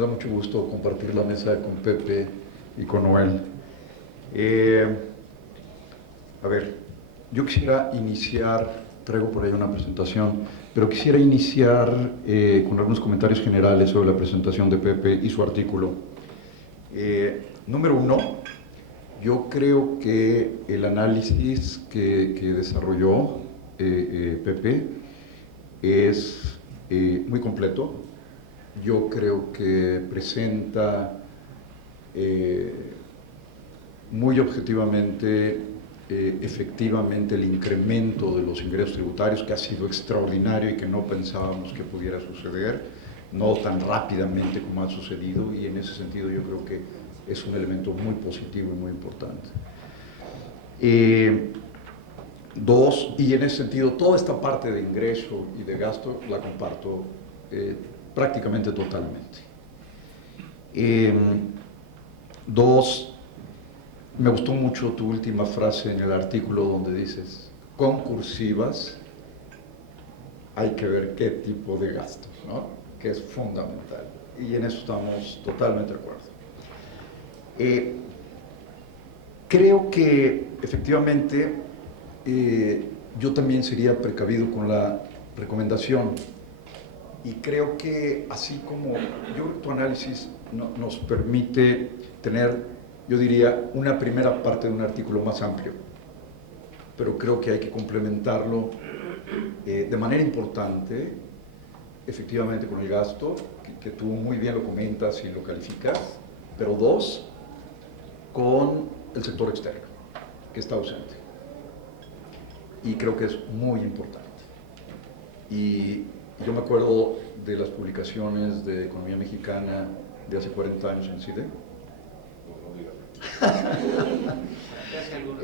Me da mucho gusto compartir la mesa con Pepe y con Noel. A ver, yo quisiera iniciar, traigo por ahí una presentación, pero quisiera iniciar con algunos comentarios generales sobre la presentación de Pepe y su artículo. Número uno, yo creo que el análisis que desarrolló Pepe es muy completo. Yo creo que presenta muy objetivamente, efectivamente, el incremento de los ingresos tributarios, que ha sido extraordinario y que no pensábamos que pudiera suceder, no tan rápidamente como ha sucedido, y en ese sentido yo creo que es un elemento muy positivo y muy importante. Dos, y en ese sentido, toda esta parte de ingreso y de gasto la comparto prácticamente totalmente. Dos, me gustó mucho tu última frase en el artículo donde dices, concursivas, hay que ver qué tipo de gastos, ¿no? Que es fundamental. Y en eso estamos totalmente de acuerdo. Creo que efectivamente yo también sería precavido con la recomendación. Y creo que así como yo creo que tu análisis nos permite tener, yo diría, una primera parte de un artículo más amplio, pero creo que hay que complementarlo de manera importante, efectivamente con el gasto, que tú muy bien lo comentas y lo calificas, pero dos, con el sector externo, que está ausente. Y creo que es muy importante. Y yo me acuerdo de las publicaciones de Economía Mexicana de hace 40 años en CIDE.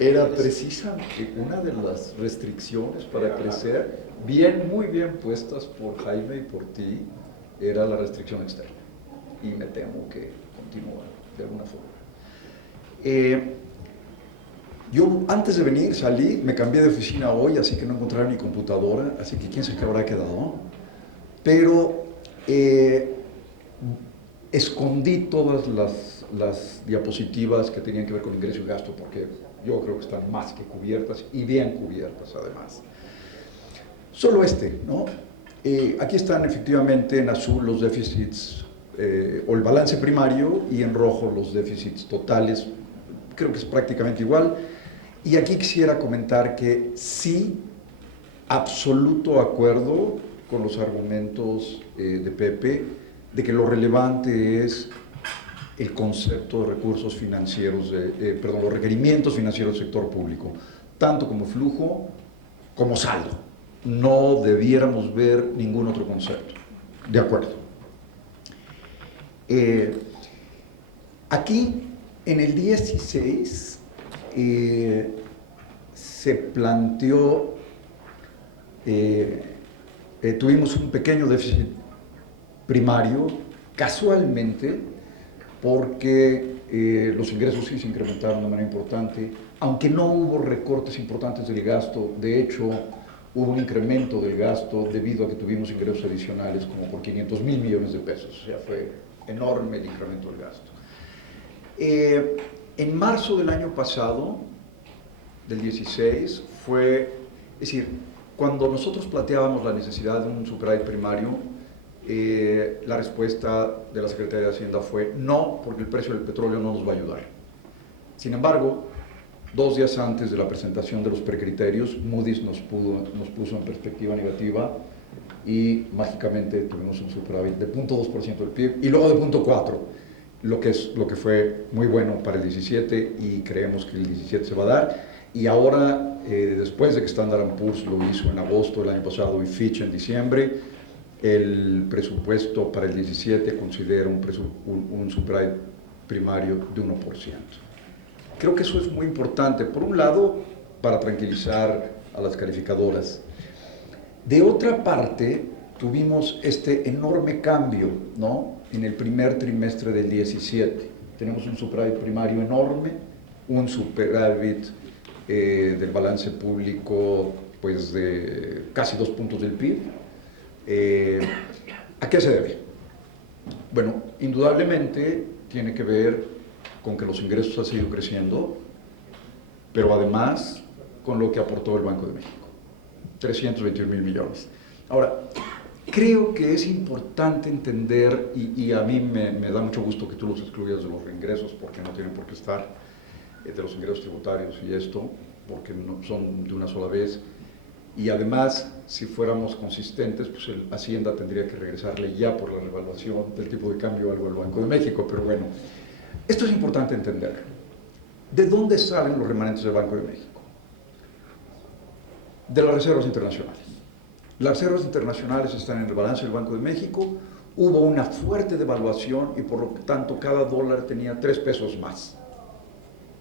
Era precisamente una de las restricciones para crecer, muy bien puestas por Jaime y por ti, era la restricción externa. Y me temo que continúa de alguna forma. Yo antes de venir salí, me cambié de oficina hoy, así que no encontraba mi computadora, así que quién sabe qué habrá quedado. Pero escondí todas las diapositivas que tenían que ver con ingreso y gasto, porque yo creo que están más que cubiertas y bien cubiertas además. Solo ¿no? Aquí están efectivamente en azul los déficits o el balance primario y en rojo los déficits totales. Creo que es prácticamente igual. Y aquí quisiera comentar que sí, absoluto acuerdo con los argumentos de Pepe, de que lo relevante es el concepto de recursos financieros, los requerimientos financieros del sector público, tanto como flujo como saldo. No debiéramos ver ningún otro concepto. De acuerdo. Aquí, en el 16, se planteó, tuvimos un pequeño déficit primario, casualmente, porque los ingresos sí se incrementaron de manera importante, aunque no hubo recortes importantes del gasto. De hecho, hubo un incremento del gasto debido a que tuvimos ingresos adicionales como por 500,000 millones de pesos, o sea, fue enorme el incremento del gasto. En marzo del año pasado, del 16, es decir, cuando nosotros planteábamos la necesidad de un superávit primario, la respuesta de la Secretaría de Hacienda fue no, porque el precio del petróleo no nos va a ayudar. Sin embargo, 2 días antes de la presentación de los precriterios, Moody's nos puso en perspectiva negativa y mágicamente tuvimos un superávit de 0.2% del PIB y luego de 0.4%, lo que fue muy bueno para el 17 y creemos que el 17 se va a dar. Y ahora, después de que Standard & Poor's lo hizo en agosto del año pasado y Fitch en diciembre, el presupuesto para el 17 considera un superávit primario de 1%. Creo que eso es muy importante, por un lado, para tranquilizar a las calificadoras. De otra parte, tuvimos este enorme cambio, ¿no? En el primer trimestre del 17. Tenemos un superávit primario enorme, un superávit del balance público pues de casi 2 puntos del PIB. ¿A qué se debe? Bueno, indudablemente tiene que ver con que los ingresos han seguido creciendo, pero además con lo que aportó el Banco de México, 321,000 millones. Ahora, creo que es importante entender, y a mí me da mucho gusto que tú los excluyas de los reingresos, porque no tienen por qué estar, de los ingresos tributarios y esto, porque no son de una sola vez, y además, si fuéramos consistentes, pues el Hacienda tendría que regresarle ya por la revaluación del tipo de cambio algo al Banco de México, pero bueno, esto es importante entender. ¿De dónde salen los remanentes del Banco de México? De las reservas internacionales. Las reservas internacionales están en el balance del Banco de México, hubo una fuerte devaluación y por lo tanto cada dólar tenía 3 pesos más.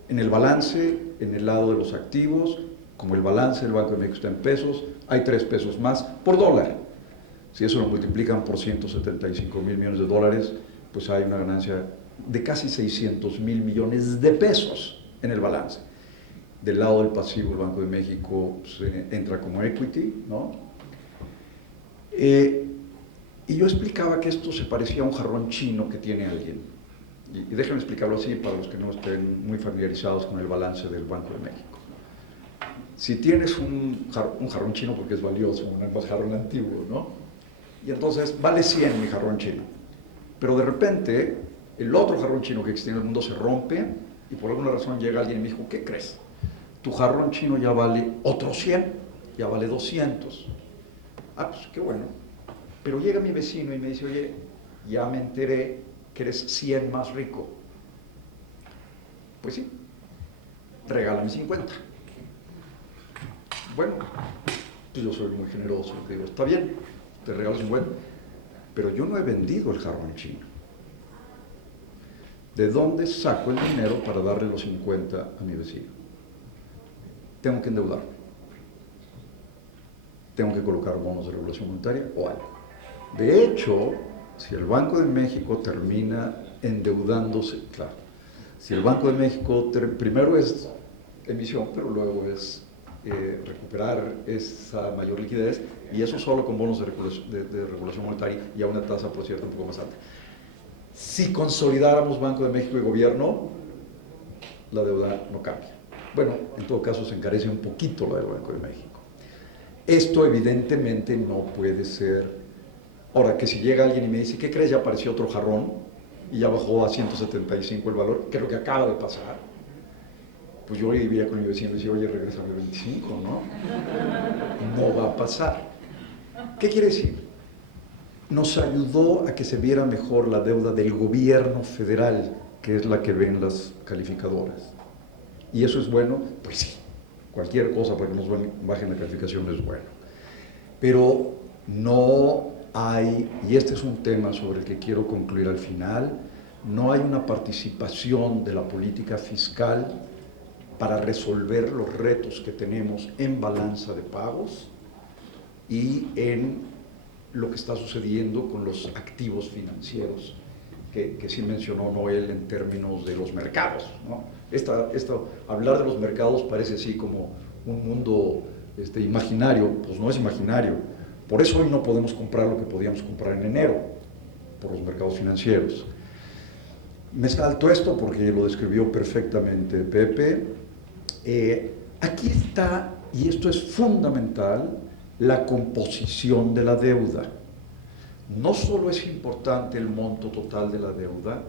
En el balance, en el lado de los activos, como el balance del Banco de México está en pesos, hay 3 pesos más por dólar. Si eso lo multiplican por 175,000 millones de dólares, pues hay una ganancia de casi 600,000 millones de pesos en el balance. Del lado del pasivo, el Banco de México pues, entra como equity, ¿no? Y yo explicaba que esto se parecía a un jarrón chino que tiene alguien. Y déjenme explicarlo así para los que no estén muy familiarizados con el balance del Banco de México. Si tienes un jarrón chino, porque es valioso, un jarrón antiguo, ¿no? Y entonces vale 100 mi jarrón chino. Pero de repente, el otro jarrón chino que existe en el mundo se rompe y por alguna razón llega alguien y me dijo, ¿qué crees? Tu jarrón chino ya vale otros 100, ya vale 200. Ah, pues qué bueno. Pero llega mi vecino y me dice, oye, ya me enteré que eres 100 más rico. Pues sí, regálame 50. Bueno, yo soy muy generoso, te digo, está bien, te regalo 50, pero yo no he vendido el jarrón chino. ¿De dónde saco el dinero para darle los 50 a mi vecino? Tengo que endeudarme. Tengo que colocar bonos de regulación monetaria o algo. De hecho, si el Banco de México termina endeudándose, claro, si el Banco de México primero es emisión, pero luego es recuperar esa mayor liquidez, y eso solo con bonos de regulación monetaria y a una tasa, por cierto, un poco más alta. Si consolidáramos Banco de México y gobierno, la deuda no cambia. Bueno, en todo caso se encarece un poquito la del Banco de México. Esto evidentemente no puede ser. Ahora, que si llega alguien y me dice, ¿qué crees? Ya apareció otro jarrón y ya bajó a 175 el valor, que es lo que acaba de pasar. Pues yo iría con mi vecino y decía, oye, regrésame 25, ¿no? No va a pasar. ¿Qué quiere decir? Nos ayudó a que se viera mejor la deuda del gobierno federal, que es la que ven las calificadoras. ¿Y eso es bueno? Pues sí. Cualquier cosa para que nos bajen la calificación es bueno. Pero no hay, y este es un tema sobre el que quiero concluir al final, no hay una participación de la política fiscal para resolver los retos que tenemos en balanza de pagos y en lo que está sucediendo con los activos financieros, que sí mencionó Noel en términos de los mercados, ¿no? Hablar de los mercados parece así como un mundo imaginario, pues no es imaginario. Por eso hoy no podemos comprar lo que podíamos comprar en enero, por los mercados financieros. Me salto esto porque lo describió perfectamente Pepe. Aquí está, y esto es fundamental, la composición de la deuda. No solo es importante el monto total de la deuda,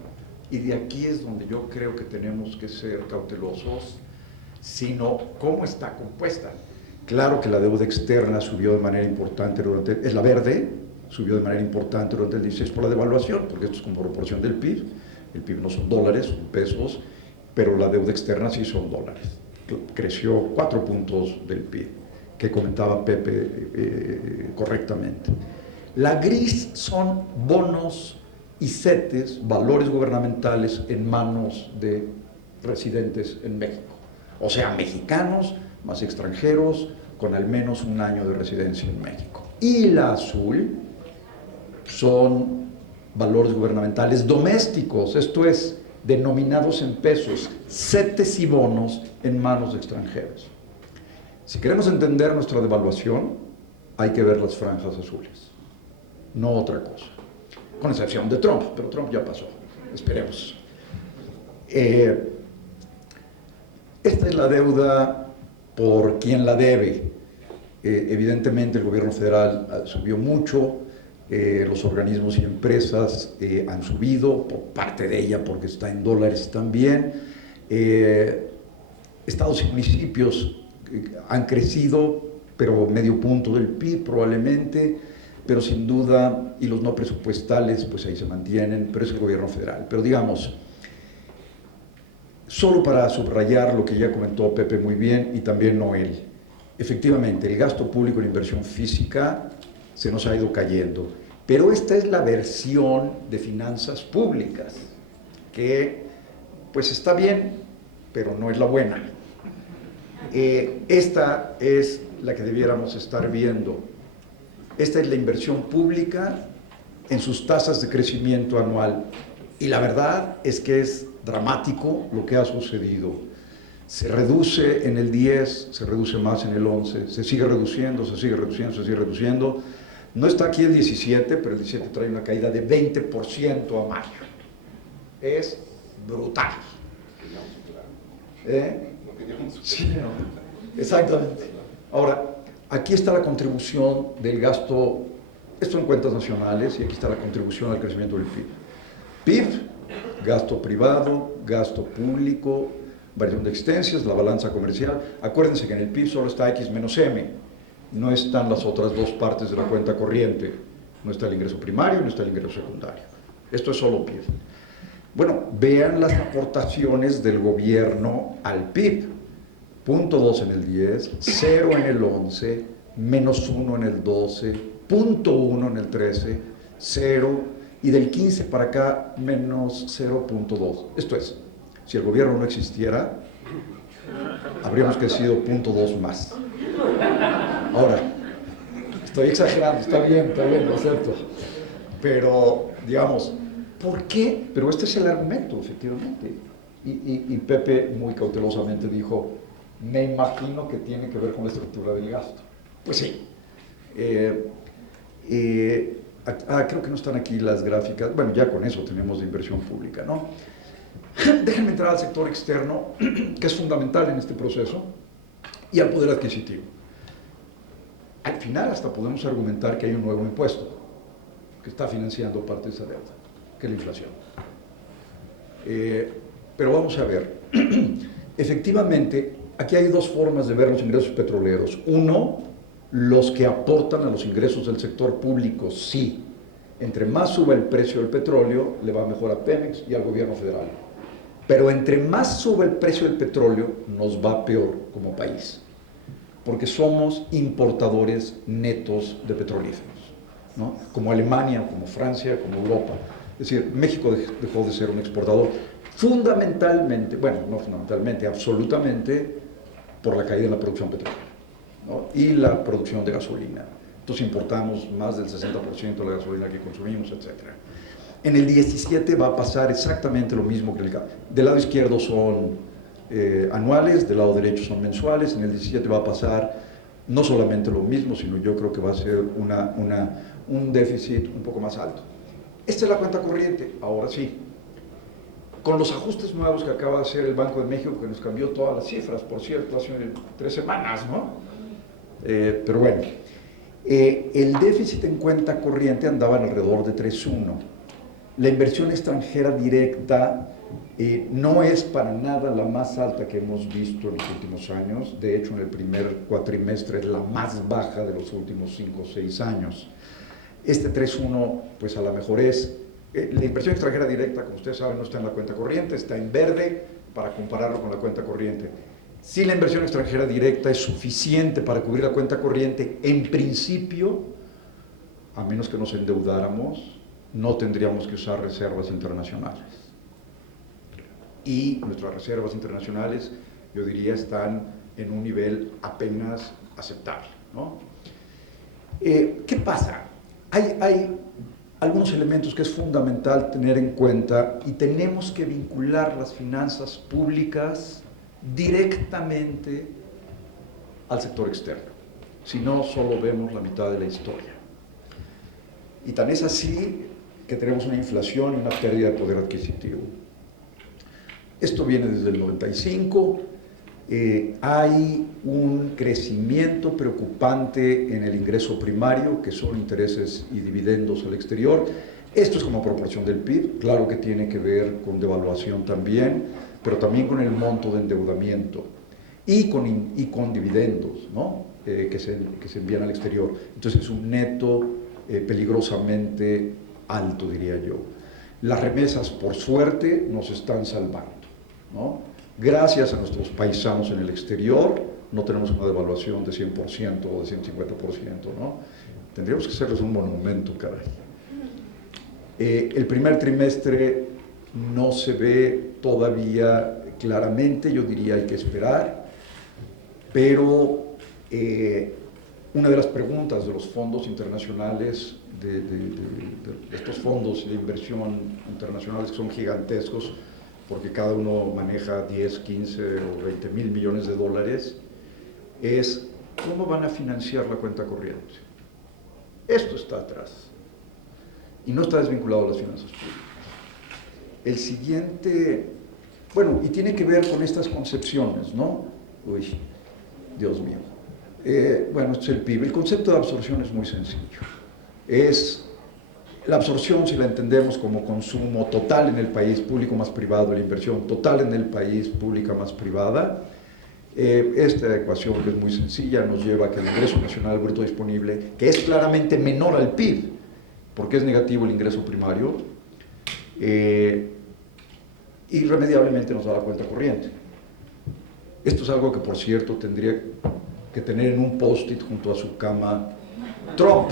y de aquí es donde yo creo que tenemos que ser cautelosos, sino cómo está compuesta. Claro que la deuda externa subió de manera importante es la verde, subió de manera importante durante el 16 por la devaluación, porque esto es como proporción del PIB. El PIB no son dólares, son pesos, pero la deuda externa sí son dólares. Creció 4 puntos del PIB, que comentaba Pepe correctamente. La gris son bonos y CETES, valores gubernamentales en manos de residentes en México. O sea, mexicanos más extranjeros con al menos un año de residencia en México. Y la azul son valores gubernamentales domésticos, esto es, denominados en pesos, CETES y bonos en manos de extranjeros. Si queremos entender nuestra devaluación, hay que ver las franjas azules, no otra cosa. con excepción de Trump, pero Trump ya pasó, esperemos. Esta es la deuda por quien la debe. Evidentemente el gobierno federal subió mucho, los organismos y empresas han subido, por parte de ella porque está en dólares también. Estados y municipios han crecido, pero medio punto del PIB probablemente, pero sin duda, y los no presupuestales, pues ahí se mantienen, pero es el gobierno federal. Pero digamos, solo para subrayar lo que ya comentó Pepe muy bien y también Noel, efectivamente, el gasto público en inversión física se nos ha ido cayendo, pero esta es la versión de finanzas públicas, que pues está bien, pero no es la buena. Esta es la que debiéramos estar viendo. Esta es la inversión pública en sus tasas de crecimiento anual. Y la verdad es que es dramático lo que ha sucedido. Se reduce en el 10, se reduce más en el 11, se sigue reduciendo, se sigue reduciendo, se sigue reduciendo. No está aquí el 17, pero el 17 trae una caída de 20% a mayo. Es brutal. Sí, no, exactamente. Ahora, aquí está la contribución del gasto, esto en cuentas nacionales, y aquí está la contribución al crecimiento del PIB. PIB, gasto privado, gasto público, variación de existencias, la balanza comercial. Acuérdense que en el PIB solo está X menos M, no están las otras dos partes de la cuenta corriente. No está el ingreso primario, no está el ingreso secundario. Esto es solo PIB. Bueno, vean las aportaciones del gobierno al PIB. 0.2 en el 10, 0 en el 11, menos 1 en el 12, 0.1 en el 13, 0, y del 15 para acá, menos 0.2. Esto es, si el gobierno no existiera, habríamos crecido 0.2 más. Ahora, estoy exagerando, está bien, lo acepto. Pero, digamos, ¿por qué? Pero este es el argumento, efectivamente. Y Pepe muy cautelosamente dijo, me imagino que tiene que ver con la estructura del gasto. Pues sí. Creo que no están aquí las gráficas. Bueno, ya con eso tenemos de inversión pública, ¿no? Déjenme entrar al sector externo, que es fundamental en este proceso, y al poder adquisitivo. Al final hasta podemos argumentar que hay un nuevo impuesto que está financiando parte de esa deuda, que es la inflación. Pero vamos a ver. Efectivamente, aquí hay dos formas de ver los ingresos petroleros. Uno, los que aportan a los ingresos del sector público, sí. Entre más suba el precio del petróleo, le va mejor a Pemex y al gobierno federal. Pero entre más suba el precio del petróleo, nos va peor como país, porque somos importadores netos de petrolíferos, ¿no? Como Alemania, como Francia, como Europa. Es decir, México dejó de ser un exportador fundamentalmente, bueno, no fundamentalmente, absolutamente, por la caída en la producción petrolera, ¿no? Y la producción de gasolina. Entonces importamos más del 60% de la gasolina que consumimos, etc. En el 17 va a pasar exactamente lo mismo que en el caso. Del lado izquierdo son anuales, del lado derecho son mensuales. En el 17 va a pasar no solamente lo mismo, sino yo creo que va a ser un déficit un poco más alto. Esta es la cuenta corriente, ahora sí. Con los ajustes nuevos que acaba de hacer el Banco de México, que nos cambió todas las cifras, por cierto, hace 3 semanas, ¿no? Pero bueno, el déficit en cuenta corriente andaba alrededor de 3.1. La inversión extranjera directa no es para nada la más alta que hemos visto en los últimos años. De hecho, en el primer cuatrimestre es la más baja de los últimos 5 o 6 años. Este 3.1, pues a lo mejor es... la inversión extranjera directa, como ustedes saben, no está en la cuenta corriente, está en verde para compararlo con la cuenta corriente. Si la inversión extranjera directa es suficiente para cubrir la cuenta corriente, en principio, a menos que nos endeudáramos, no tendríamos que usar reservas internacionales. Y nuestras reservas internacionales, yo diría, están en un nivel apenas aceptable, ¿no? ¿Qué pasa? Hay algunos elementos que es fundamental tener en cuenta y tenemos que vincular las finanzas públicas directamente al sector externo. Si no, solo vemos la mitad de la historia. Y tan es así que tenemos una inflación y una pérdida de poder adquisitivo. Esto viene desde el 95. Hay un crecimiento preocupante en el ingreso primario, que son intereses y dividendos al exterior. Esto es como proporción del PIB, claro que tiene que ver con devaluación también, pero también con el monto de endeudamiento y con dividendos, ¿no? que se envían al exterior. Entonces es un neto peligrosamente alto, diría yo. Las remesas, por suerte, nos están salvando, ¿no? Gracias a nuestros paisanos en el exterior, no tenemos una devaluación de 100% o de 150%, ¿no? Tendríamos que hacerles un monumento, caray. El primer trimestre no se ve todavía claramente, yo diría hay que esperar, pero una de las preguntas de los fondos internacionales, de estos fondos de inversión internacionales que son gigantescos, porque cada uno maneja 10, 15 o 20 mil millones de dólares, es ¿cómo van a financiar la cuenta corriente? Esto está atrás y no está desvinculado a las finanzas públicas. El siguiente, bueno, y tiene que ver con estas concepciones, ¿no? Uy, Dios mío. Bueno, esto es el PIB. El concepto de absorción es muy sencillo. Es la absorción, si la entendemos como consumo total en el país, público más privado, la inversión total en el país, pública más privada. Esta ecuación, que es muy sencilla, nos lleva a que el ingreso nacional bruto disponible, que es claramente menor al PIB, porque es negativo el ingreso primario, irremediablemente nos da la cuenta corriente. Esto es algo que, por cierto, tendría que tener en un post-it junto a su cama Trump.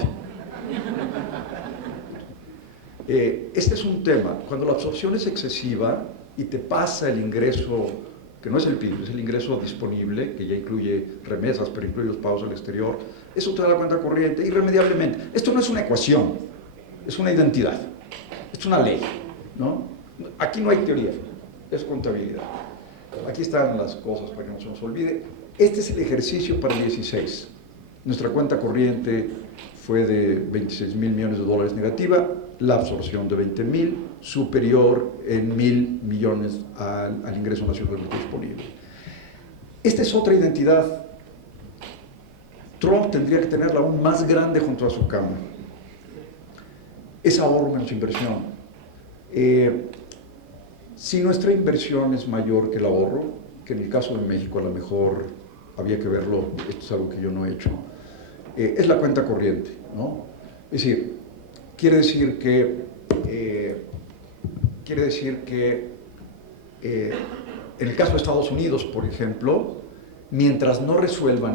Este es un tema. Cuando la absorción es excesiva y te pasa el ingreso, que no es el PIB, es el ingreso disponible, que ya incluye remesas, pero incluye los pagos al exterior, eso te da la cuenta corriente irremediablemente. Esto no es una ecuación, es una identidad, es una ley, ¿no? Aquí no hay teoría, es contabilidad. Aquí están las cosas para que no se nos olvide. Este es el ejercicio para el 16. Nuestra cuenta corriente fue de 26 mil millones de dólares negativa, la absorción de 20 mil, superior en 1.000 millones al ingreso nacional bruto disponible. Esta es otra identidad. Trump tendría que tenerla aún más grande junto a su cama. Es ahorro menos inversión. Si nuestra inversión es mayor que el ahorro, que en el caso de México a lo mejor había que verlo, esto es algo que yo no he hecho, es la cuenta corriente, ¿no? Es decir, quiere decir que en el caso de Estados Unidos, por ejemplo, mientras no resuelvan